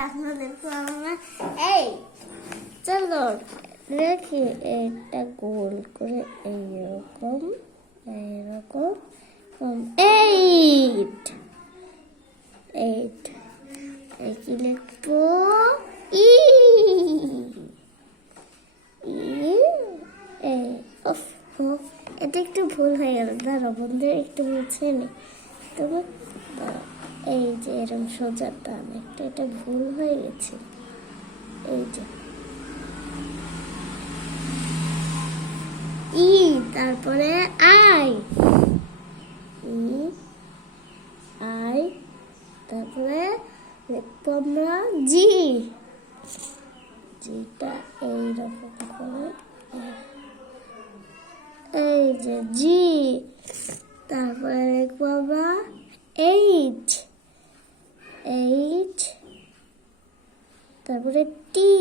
এই চলো রেখে এটা গোল করে এইরকম এইরকম এইট এইট কি লিখবো ই এটা একটু ভুল হয়ে গেল, দাঁড়াও বন্ধু একটু মুছে নি। তবে এই যে এরকম সোজা টান একটা, এটা ভুল হয়ে গেছে। এই যে ই তারপরে আই ই আই তারপরে লিখবো আমরা জি, জিটা এইরকম করে এই যে জি, তারপরে লিখবো আমরা এইট এইট, তারপরে টি